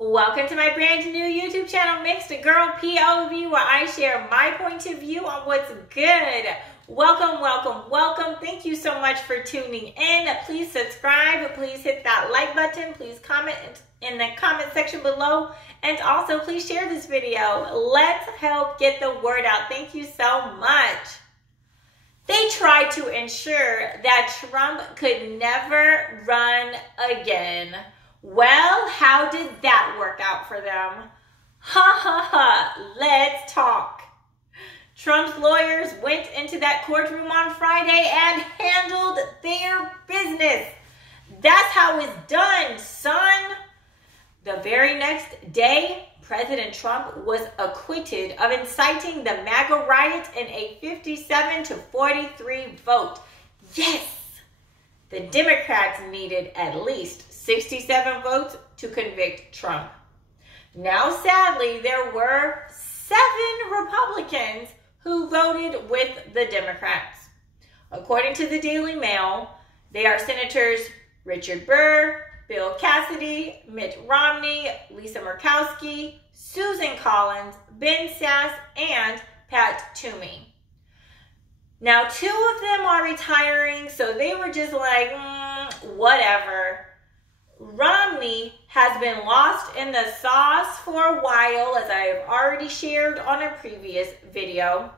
Welcome to my brand new YouTube channel, Mixed Girl POV, where I share my point of view on what's good. Welcome, welcome, welcome. Thank you so much for tuning in. Please subscribe. Please hit that like button. Please comment in the comment section below. And also, please share this video. Let's help get the word out. Thank you so much. They tried to ensure that Trump could never run again. Well, how did that work out for them? Ha ha ha, let's talk. Trump's lawyers went into that courtroom on Friday and handled their business. That's how it's done, son. The very next day, President Trump was acquitted of inciting the MAGA riot in a 57-43 vote. Yes, the Democrats needed at least 67 votes to convict Trump. Now, sadly, there were 7 Republicans who voted with the Democrats. According to the Daily Mail, they are Senators Richard Burr, Bill Cassidy, Mitt Romney, Lisa Murkowski, Susan Collins, Ben Sasse, and Pat Toomey. Now, 2 of them are retiring, so they were just like, whatever. Romney has been lost in the sauce for a while, as I have already shared on a previous video.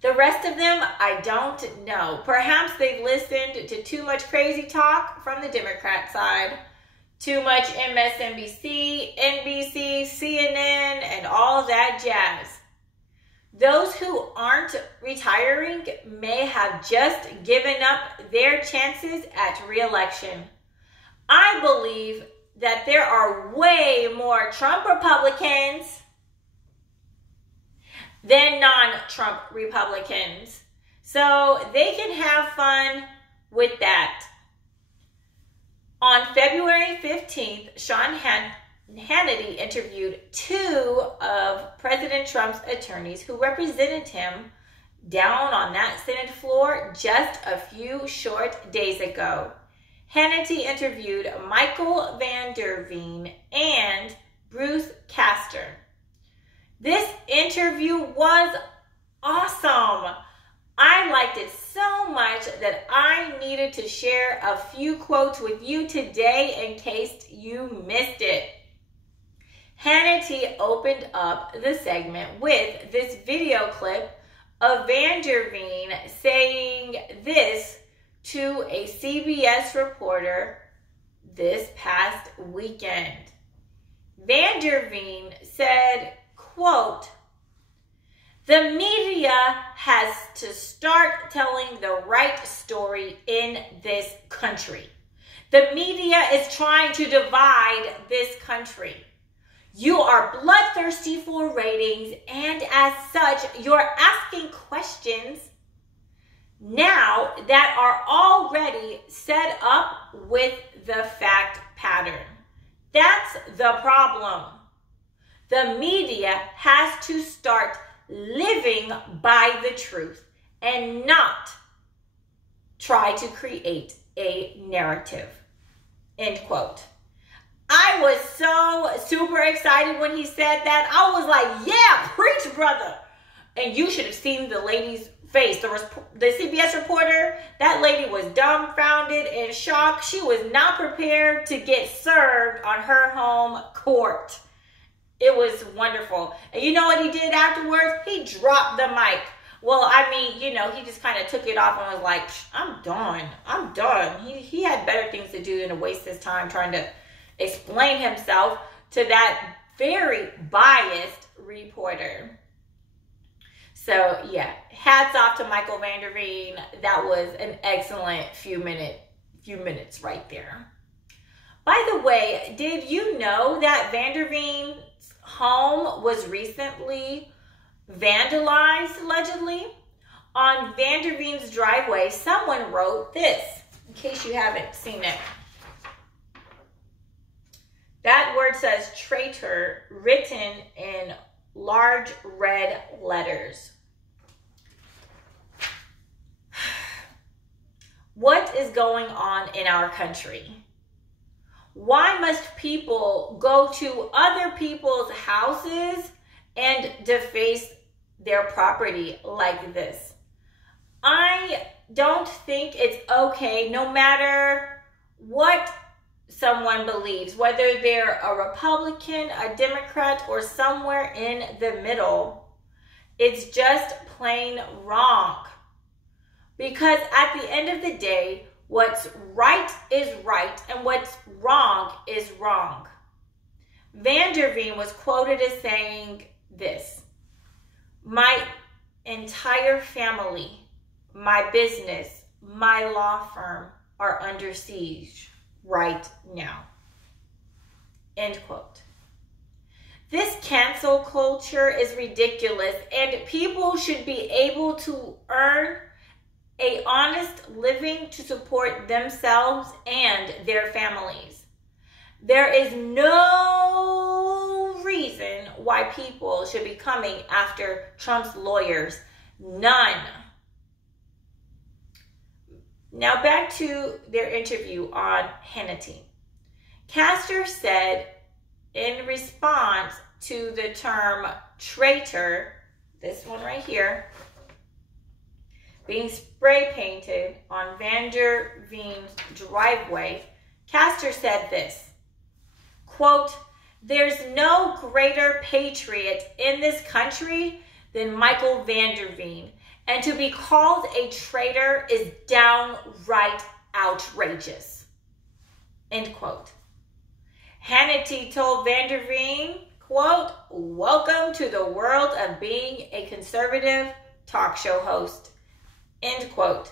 The rest of them, I don't know. Perhaps they've listened to too much crazy talk from the Democrat side. Too much MSNBC, NBC, CNN, and all that jazz. Those who aren't retiring may have just given up their chances at re-election. I believe that there are way more Trump Republicans than non-Trump Republicans. So they can have fun with that. On February 15th, Sean Hannity interviewed 2 of President Trump's attorneys who represented him down on that Senate floor just a few short days ago. Hannity interviewed Michael Van der Veen and Bruce Castor. This interview was awesome. I liked it so much that I needed to share a few quotes with you today in case you missed it. Hannity opened up the segment with this video clip of Van der Veen saying this to a CBS reporter this past weekend. Van der Veen said, quote, "The media has to start telling the right story in this country. The media is trying to divide this country. You are bloodthirsty for ratings, and as such, you're asking questions now that are already set up with the fact pattern. That's the problem. The media has to start living by the truth and not try to create a narrative." End quote. I was so super excited when he said that. I was like, yeah, preach, brother. And you should have seen the lady's face. The CBS reporter, that lady was dumbfounded and shocked. She was not prepared to get served on her home court. It was wonderful. And you know what he did afterwards? He dropped the mic. Well, I mean, you know, he just kind of took it off and was like, I'm done. I'm done. He had better things to do than to waste his time trying to explain himself to that very biased reporter. So, yeah, hats off to Michael Van der Veen. That was an excellent few minutes right there. By the way, did you know that Van der Veen's home was recently vandalized, allegedly? On Van der Veen's driveway, someone wrote this, in case you haven't seen it. That word says traitor, written in large red letters. What is going on in our country? Why must people go to other people's houses and deface their property like this? I don't think it's okay, no matter what someone believes, whether they're a Republican, a Democrat, or somewhere in the middle. It's just plain wrong. Because at the end of the day, what's right is right and what's wrong is wrong. Van der Veen was quoted as saying this: "My entire family, my business, my law firm are under siege right now." End quote. This cancel culture is ridiculous, and people should be able to earn an honest living to support themselves and their families. There is no reason why people should be coming after Trump's lawyers. None. Now back to their interview on Hannity. Castor said in response to the term traitor, this one right here, being spray painted on Van der Veen's driveway, Castor said this, quote, "There's no greater patriot in this country than Michael Van der Veen, and to be called a traitor is downright outrageous." End quote. Hannity told Van der Veen, quote, "Welcome to the world of being a conservative talk show host." End quote.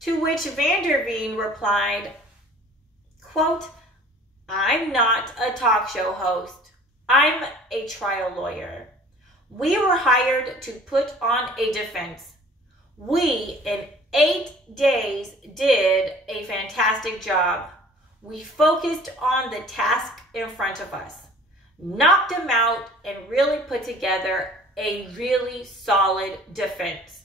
To which Van der Veen replied, quote, "I'm not a talk show host. I'm a trial lawyer. We were hired to put on a defense. We, in 8 days, did a fantastic job. We focused on the task in front of us, knocked them out, and really put together a really solid defense.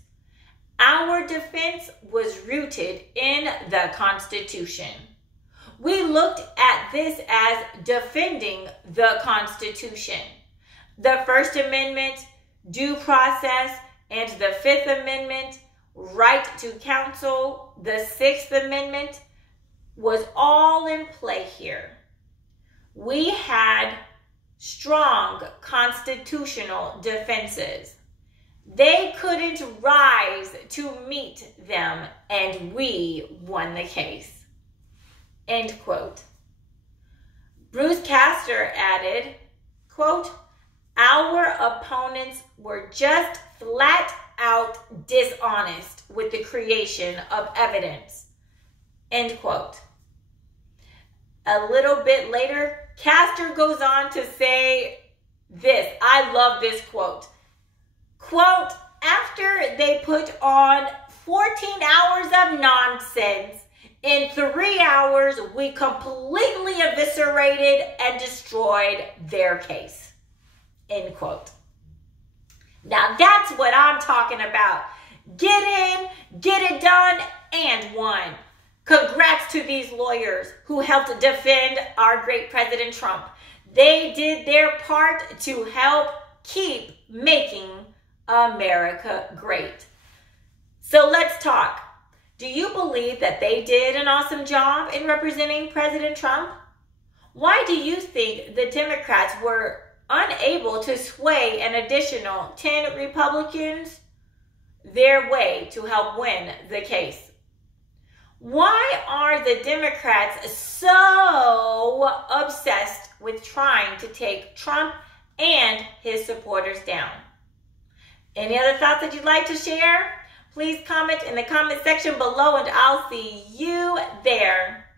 Our defense was rooted in the Constitution. We looked at this as defending the Constitution. The First Amendment, due process, and the Fifth Amendment, right to counsel, the Sixth Amendment, was all in play here. We had strong constitutional defenses. They couldn't rise to meet them, and we won the case." End quote. Bruce Castor added, quote, "Our opponents were just flat out dishonest with the creation of evidence." End quote. A little bit later, Castor goes on to say this. I love this quote. Quote, "After they put on 14 hours of nonsense, in 3 hours, we completely eviscerated and destroyed their case." End quote. Now that's what I'm talking about. Get in, get it done, and won. Congrats to these lawyers who helped defend our great President Trump. They did their part to help keep making America great. So let's talk. Do you believe that they did an awesome job in representing President Trump? Why do you think the Democrats were unable to sway an additional 10 Republicans their way to help win the case? Why are the Democrats so obsessed with trying to take Trump and his supporters down? Any other thoughts that you'd like to share? Please comment in the comment section below, and I'll see you there.